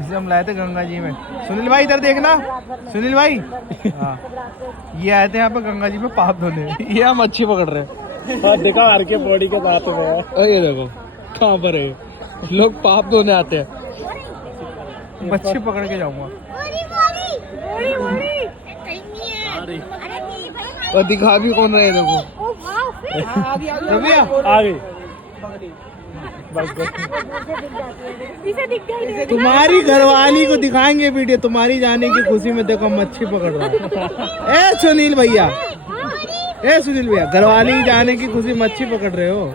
इसे हम लाए थे गंगा जी में। सुनील भाई इधर देखना, सुनील भाई। हाँ, ये आए थे यहाँ पे गंगा जी में पाप धोने। ये हम मच्छी पकड़ रहे हैं। देखा हर के बॉडी के साथ में। ये देखो कहाँ पर है, लोग पाप धोने आते हैं। मच्छी पकड़ के जाऊंगा और दिखा भी कौन रहे देखो। भैया आ गई। तुम्हारी घरवाली को दिखाएंगे वीडियो, तुम्हारी जाने की खुशी में। देखो मच्छी पकड़ रहा है। ए सुनील भैया, ए सुनील भैया, घरवाली जाने की खुशी मच्छी पकड़ रहे हो।